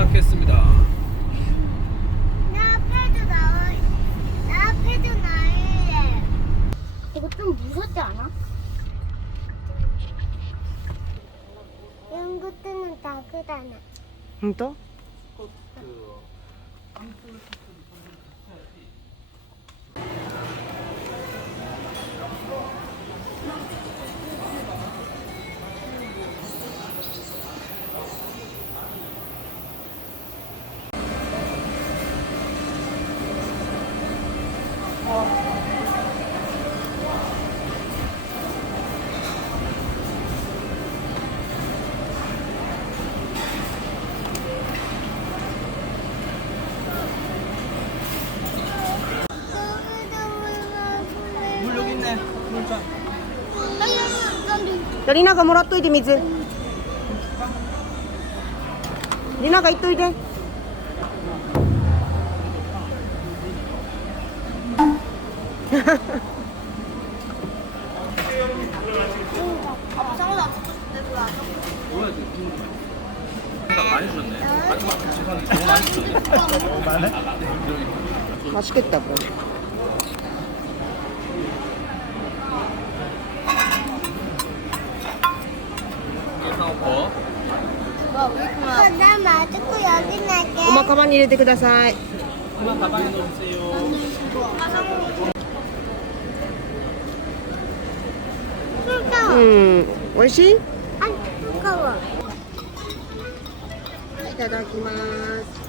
도착했습니다. 나 앞에도 나와. 나 앞에도 나일래. 이거 좀 무섭지 않아? 이런 것들은 다 그다나. 응 또? 물 여기 있네. 물잔. 야, 리나가もらっといて水 리나가 行っといて 뭐야 지금? 생각 많이 주셨네. 마지막 죄송한데 너무 많이 주셨네. 너무 많네? 맛있겠다 뭐. 예상오퍼. 나 맞고 여기 날게. 엄마 가방 入れてください 엄마 가방에 넣으세요. 뜨거워. 美味しい 아, 뜨거워. いただきます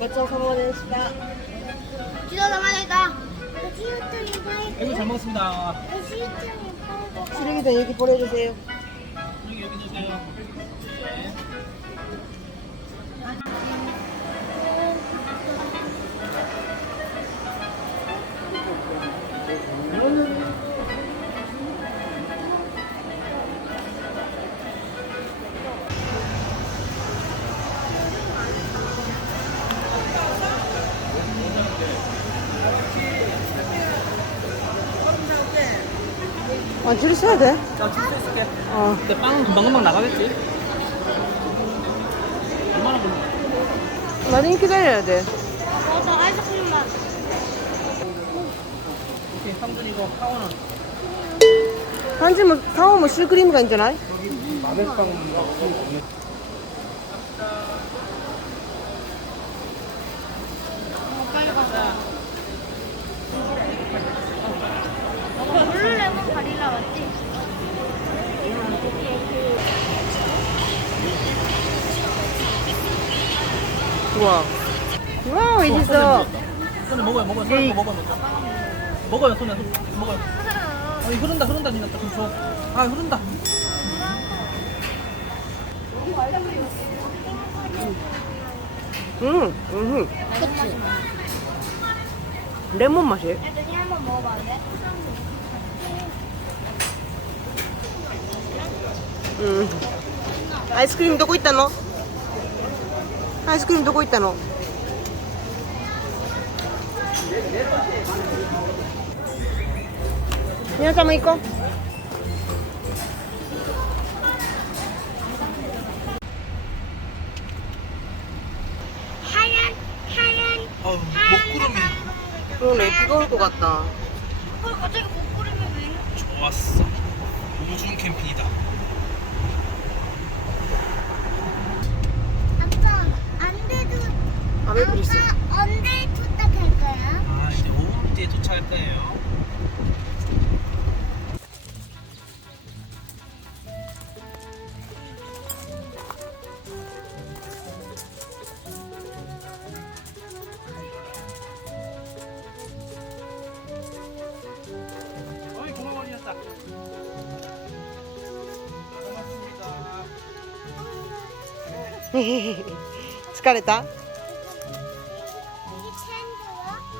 ごちそうさまでした 아이고 잘 먹었습니다. 쓰레기통 여기 보내주세요 여기 주세요. 아 줄이 서야 돼? 나 줄수 있을게. 어 근데 빵은 금방금방 나가겠지? 얼마나 걸려? 많이 기다려야 돼 맞아, 아이스크림만. 오케이, 3분이고 파워는 한지 뭐 사오 뭐 슈크림가 있잖아 블루레몬 바닐라 맞지? 우와 와우 맛있어 손에 먹어요, 먹어요. 손에 거 먹어요. 먹어요, 손에 먹어요. 이 흐른다, 흐른다, 니나 좀 줘. 아, 흐른다. 그치? 레몬 맛이 애들이 한번 먹어봐도 돼? 아이스크림 どこ行ったの 아이스크림 どこ行ったの 皆さんも行こう 하얀 먹구름이 그러네 비가 올 것 같다 갑자기 목구름이 왜? 좋았어. 우중 캠핑이다. 아빠 안 돼도 밤에 불 있어 아빠 언제 도착할 거야? 아, 이제 5분 뒤에 도착할 거예요. 어이, 고마워리였다. 고맙습니다. 疲れた 이게 샌드야?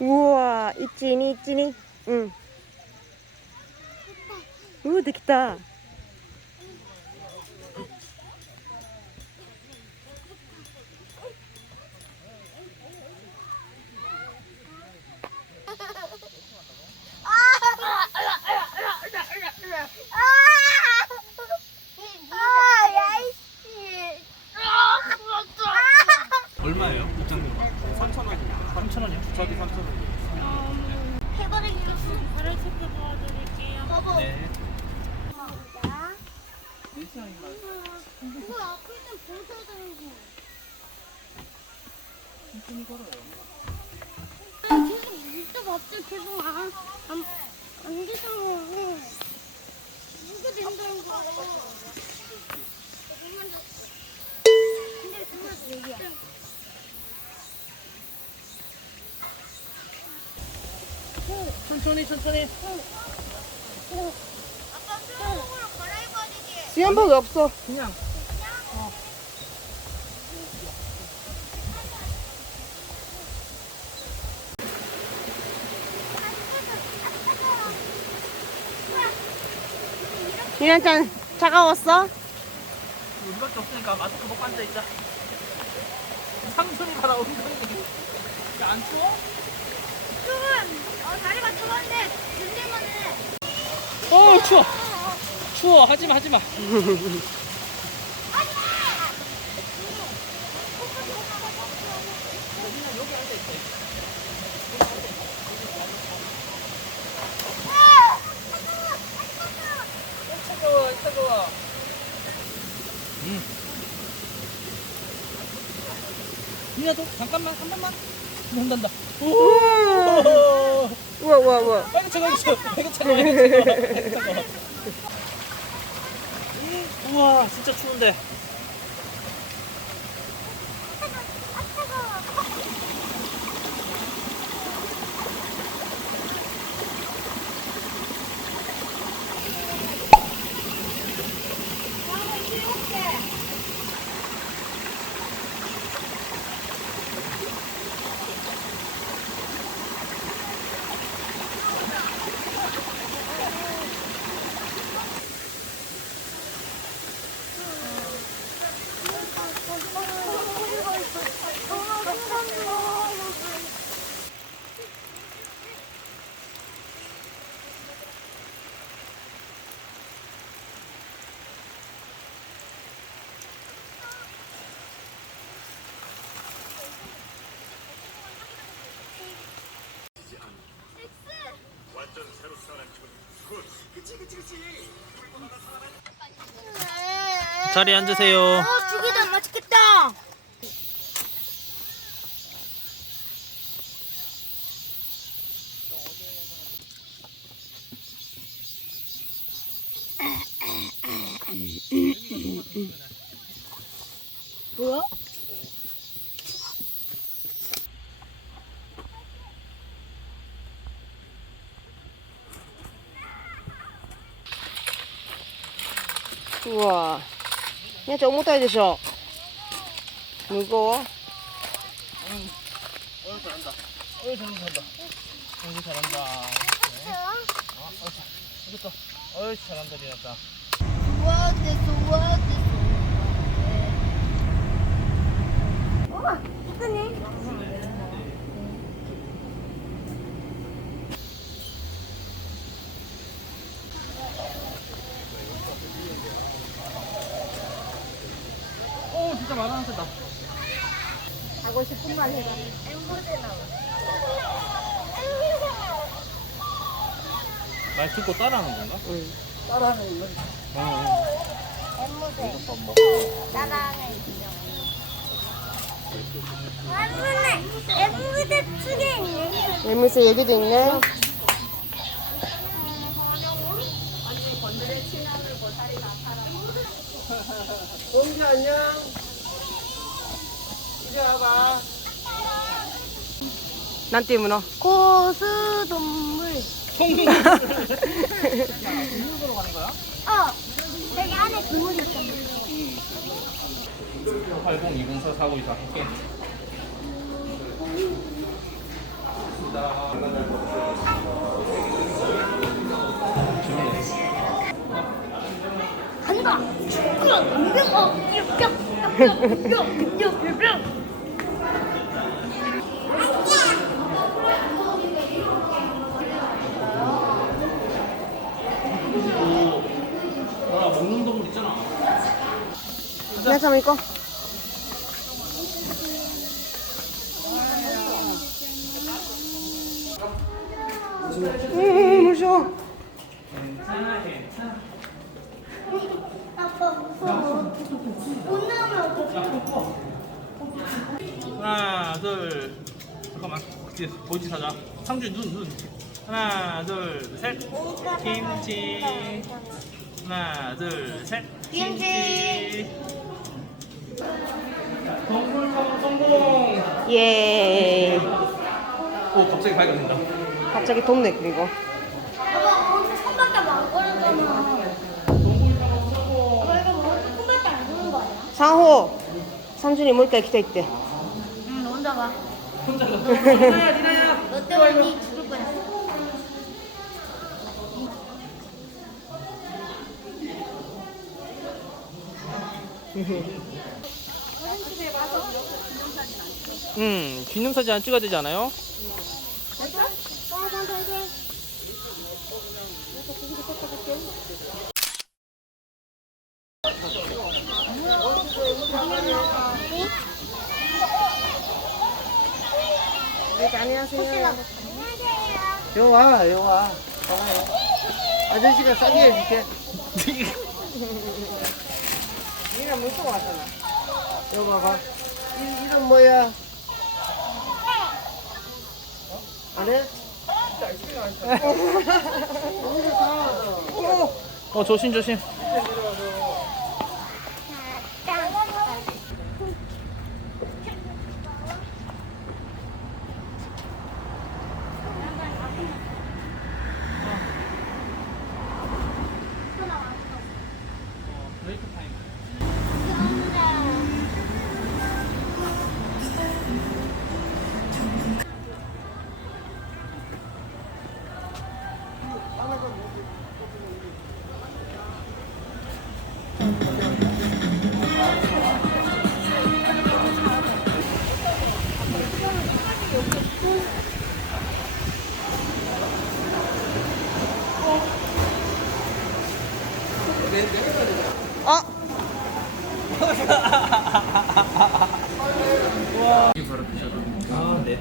우와 1212. 응. 오, できた. 얼마예요? 3,000원이요. 3,000원이요? 저기 3,000원. 해버리기 발을 체크 도와드릴게요. 여보. 네. 그거 아플 땐 보셔야 되는 거. 천천히 걸어요. 계속 진짜 밥들 계속 안 되잖아. 누가 된다는 거야. 근데 정말 얘기야. 천천히. 아빠 수영복으로 갈아입어야 되지. 수영복이 없어. 그냥. 유난짠 차가웠어? 우리밖에 없으니까 마스크 벗고 앉아있자. 상순이 봐라, 엉덩이. 야, 안 추워? 조금 다리가 추운데 견딜만 해. 추워. 하지마. 차가워. 미나도 잠깐만 한 번만. 온단다. 우와. 빨리 차가워. 우와, 진짜 추운데. 자리에 앉으세요. 죽이다 맛있겠다. 뭐야? 우와. 그냥 좀 못하야 되셔. 무거워. 잘한다. 잘한다. 이것도. 잘한다, 리나짱. 진짜 말하는 새다. 하고 싶은 말 해라. 말 듣고 따라하는 건가? 응. 따라하는 건. 이것도 뭐. 엠무대 두개 있네. 엠무새 얘기도 있네. 봄이 안녕. 이리 와봐. 난 때문에. 고수동물. 동물으로 가는 거야? 여기 안에 그물이 있잖아. 80-204 사고 있어. 오케이. 나 먹는 동물 있잖아. 그냥 참 이거. 무서워. 괜찮아, 괜찮아. 아빠 무서워. 못 나오면 어떡해. 하나, 둘. 잠깐만. 뒤에 보이지 사자. 상주 눈. 하나, 둘, 셋. 김치. 하나, 둘, 셋. 김치. 동물 탐험 성공. 예. 오, 갑자기 발견된다. 갑자기 덥네 그리고. 아빠 오늘 손밖에 안 걸었잖아. 동물 탐험 성공. 아빠 이거 먹을 손밖에 안 주는 거 아니야? 상호. 삼촌이 뭘까 기타 있대. 응, 너 혼자 봐. 혼자 가. 리나야. 너 때문에 니 죽을 뻔했어. 기념사진 안 찍어야 되지 않아요? 안녕하세요. 여와 여와 아저씨가 싸게 해줄게. 니가 물통 왔잖아. 여기 봐봐. 이름 뭐야? 안 해? 조심. 어? 이게 바로 피자다. 아, 네.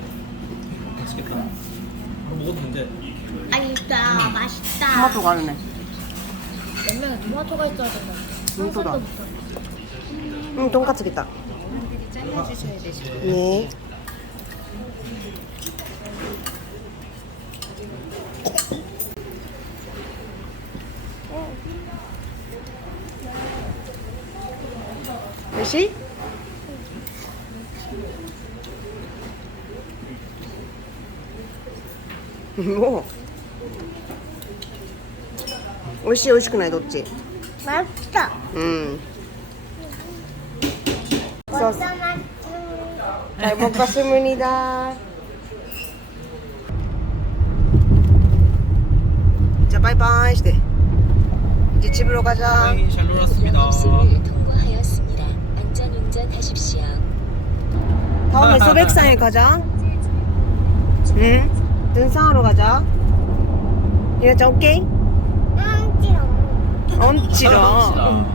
맛있겠다. 바로 먹어도 된대. 아니다, 맛있다. 토마토 가르네. 옛날에 토마토가 있어야 된다. 눈소다. 응, 돈까스 있다. 예. 몇시? 뭐? 美味しい美味しくないどっち 맛있다. 소스 맛있다. 잘 먹겠습니다. 자 바이바이 시대 이제 집으로 가자. 다행히 잘 놀았습니다. 코스를 통과하였습니다. 안전운전하십시오. 다음에 소백산에 가자. 응? 등산하러 가자. 이거 오케이? 엄지롱. 싫어.